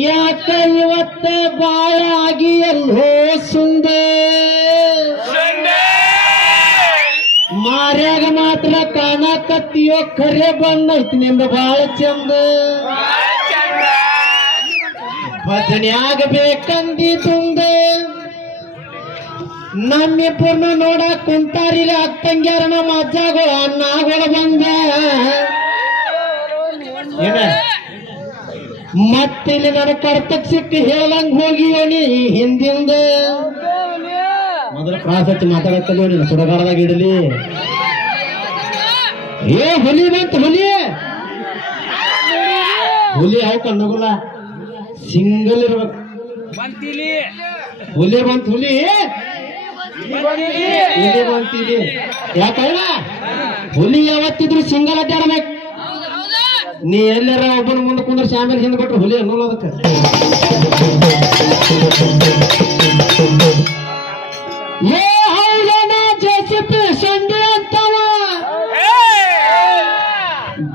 ಯಾಕ ಇವತ್ತ ಬಾಳ ಆಗಿ ಎಲ್ಲೋ ಸುಂದೆ ಮಾರ್ಯಾಗ ಮಾತ್ರ ಕಾಣಕತ್ತಿಯೋ ಖರೆ ಬಂದೈತಿ ನಿಂದ ಬಾಳ ಚಂದ ಭಜನ್ಯಾಗ ಬೇಕಂದಿ ತುಂದೆ ನಮ್ಮಿಬ್ಬರನ್ನ ನೋಡಕ್ ಕುಂತಾರಿಲ್ಲ ಅತ್ತಂಗ್ಯಾರ ನಮ್ಮ ಅಜ್ಜಗಳು ಅಣ್ಣಗಳು ಬಂದ ಏನ ಮತ್ತಿಲ್ಲಿ ನನ್ನ ಕರ್ತಕ್ ಸಿಕ್ಕಿ ಹೇಳಂಗ್ ಹೋಗಿಯೋ ನೀ ಹಿಂದಿಂದ ಮೊದಲ ಕ್ರಾಸ್ ಹಚ್ಚಿ ಮಾತಾಡಕ್ಕಲ್ಲ ನೀನು ಸುಡಗಾಡದಾಗ ಇಡಲಿ ಏ ಹುಲಿ ಬಂತು ಹುಲಿ ಹುಲಿ ಹಾಕಿ ಅನ್ನಗೋಲ್ಲ ಸಿಂಗಲ್ ಇರ್ಬೇಕು ಹುಲಿ ಬಂತು ಹುಲಿ ಹುಲಿ ಬಂತಿಲಿ ಯಾಕಲ್ಲ ಹುಲಿ ಯಾವತ್ತಿದ್ರು ಸಿಂಗಲ್ ಅಡ್ಡಾಡ್ಬೇಕು ನೀ ಎಲ್ಲಾರ ಒಬ್ಬನ ಮುಂದೆ ಕುಂದ್ರೆ ಆಮೇಲೆ ಹಿಂದ್ ಕೊಟ್ರು ಹುಲಿ ಅನ್ನೋದಕ್ಕೆ ಏ ಹೌದನ ಜೆಸಿಪಿ ಸಂಡೆ ಅಂತವ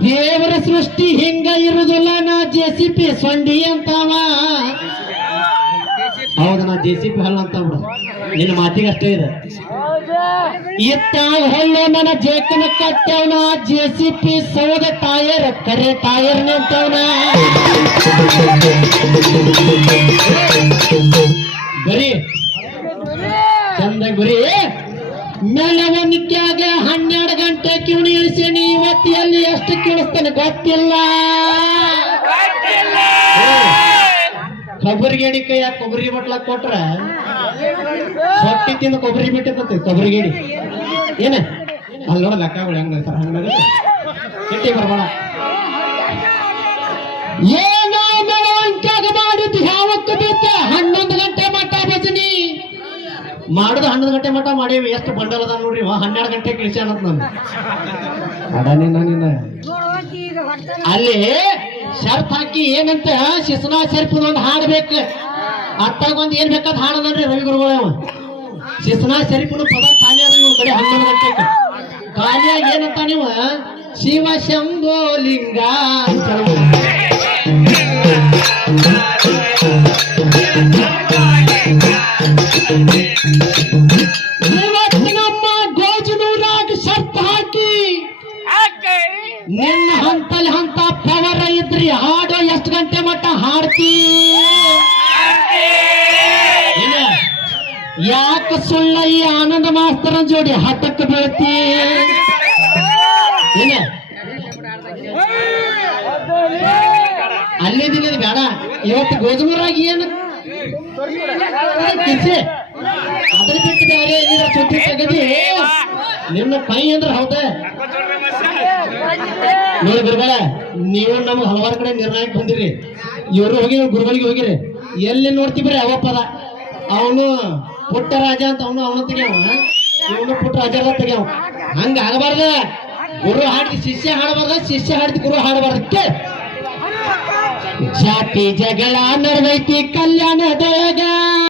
ದೇವರ ಸೃಷ್ಟಿ ಹಿಂಗ ಇರುದಿಲ್ಲ ನಾ ಜೆಸಿಪಿ ಸಂಡಿ ಅಂತವ ಹೌದ ನಾ ಜೆಸಿಪಿ ಹಲ್ಲ ಅಂತ ಬಿಡು ನಿನ್ನ ಮಾತಿಗೆ ಅಷ್ಟೇ ಇದೆ ಇತ್ತಾಗ ಹಳ್ಳು ನನ್ನ ಜೇಕನ ಕಟ್ಟವನ ಜೆಸಿಪಿ ಸೌದ ಟೈರ್ ಕರೆ ಟೈರ್ ನಿಂತವನ ಬರೀ ಚಂದ ಗುರಿ ಮೆಲವನಿಕ್ಯಾಗ 12 ಗಂಟೆ ಕಿವಣಿ ಇಳಿಸೇನಿ ಇವತ್ತು ಎಲ್ಲಿ ಎಷ್ಟು ಕೇಳಿಸ್ತೇನೆ ಗೊತ್ತಿಲ್ಲ ಕೊಬ್ಬರಿಗೇಡಿ ಕೈಯಾಗ ಕೊಬ್ಬರಿ ಬಟ್ಲ ಕೊಟ್ರ ಹೊಟ್ಟಿ ತಿಂದು ಕೊಬ್ಬರಿ ಬಿಟ್ಟಿರ್ತತಿ ಕೊಬ್ಬರಿಗೇಡಿ ಏನ ಅಲ್ಲಿ ನೋಡ ಲೆಕ್ಕಗಳು ಹೆಂಗ್ ನಡೀತಾರ ಹಂಗ ಸಿಟ್ಟಿ ಬರ್ಬೇಡ ಏನೋ ಮೆರವಣಿಗೆಯಾಗ ಮಾಡಿದ್ದು ಯಾವತ್ತು ಬೇಕ 11 ಗಂಟೆ ಮಟ್ಟ ಭಜನಿ ಮಾಡುದು 11 ಗಂಟೆ ಮಟ್ಟ ಮಾಡೇವಿ ಎಷ್ಟು ಬಂಡಲ್ ಅದ ನೋಡ್ರಿ 12 ಗಂಟೆ ಇಳಿಸ್ಯಾನತ್ ನಾನು ನಿನ್ನ ಅಲ್ಲಿ ಶರ್ತ್ ಹಾಕಿ ಏನಂತ ಶಿಸ್ನಾ ಶರ್ಪದ ಒಂದು ಹಾಡ್ಬೇಕು ಅತ್ತಾಗ ಒಂದ್ ಏನ್ ಬೇಕಾದ್ ಹಾಡದನ್ರಿ ರವಿ ಗುರುಗಳ ಶಿಸ್ನಾ ಶರೀಫನು ಪದ ಖಾಲಿ ಅದ ಇವ್ರ ಕಡೆ 11 ಗಂಟೆಗೆ ಖಾಲಿಯಾಗಿ ಏನಂತ ನೀವು ಶಿವ ಶಂಭೋ ಲಿಂಗ ನಮ್ಮ ಗೋಜನೂರಾಗ ಶರ್ತ್ ಹಾಕಿ ನಿನ್ನ ಹಂತಲ್ಲಿ ಹಂತ ಪವರ್ ಇದ್ರಿ ಹಾಡು ಎಷ್ಟು ಗಂಟೆ ಮಟ್ಟ ಹಾಡ್ತಿ ಯಾಕ ಸುಳ್ಳ ಈ ಆನಂದ ಮಾಸ್ತರನ ಜೋಡಿ ಹಠಕ್ಕೆ ಬೀಳ್ತಿ ಏನ ಅಲ್ಲೇದಿಲ್ಲ ಬೇಡ ಇವತ್ತು ಗೋಧುಮರಾಗಿ ಏನು ಕಿಸೆ ಅದ್ರ ಬಿಟ್ಟು ಬೇರೆ ಸುದ್ದಿ ತೆಗದಿ ನಿನ್ನ ಕೈ ಅಂದ್ರೆ ಹೌದ ನೋಡಿ ಗುರುಗಳ ನೀವು ನಮ್ಗೆ ಹಲವಾರು ಕಡೆ ನಿರ್ಣಯಕ್ಕೆ ಬಂದಿರಿ ಇವರು ಹೋಗಿ ಗುರುಗಳಿಗೆ ಹೋಗಿರಿ ಎಲ್ಲಿ ನೋಡ್ತಿಬ್ರಿ ಅವ ಪದ ಅವನು ಪುಟ್ಟ ರಾಜ ಅಂತ ಅವನು ತೆಗ್ಯಾವ ಇವನು ಪುಟ್ಟ ರಾಜ ತೆಗ್ಯಾವ ಹಂಗ ಆಗಬಾರ್ದ ಗುರು ಹಾಡಿದ ಶಿಷ್ಯ ಹಾಡಬಾರ್ದ ಶಿಷ್ಯ ಹಾಡಿದ ಗುರು ಹಾಡಬಾರ್ದಕ್ಕೆ ಜಾತಿ ಜಗಳ ನಡೆದೈತಿ ಕಲ್ಯಾಣದೊಳಗ